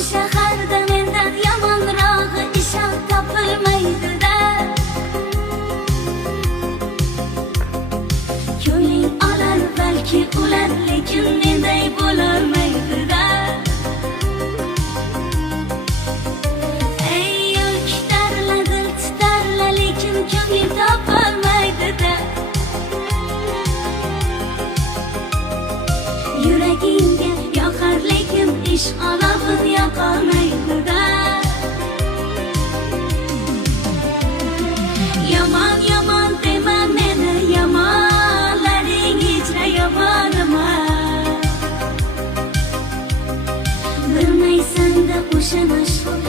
shaharda mendan yomonrog'i ishon topilmaydi-da. Ko'ngling olar balki ular, lekin menday bo'lolmaydi-da. Ey yo'lkishlarla dil titarla, lekin ko'ngling topolmaydi-da. Yuragingga yoqar lekin ishq olovin yoqolmaydi-da. Yomon yomon dema meni, yomonlaring hechra yomon emas. Bilmaysan-da o'sha mashhur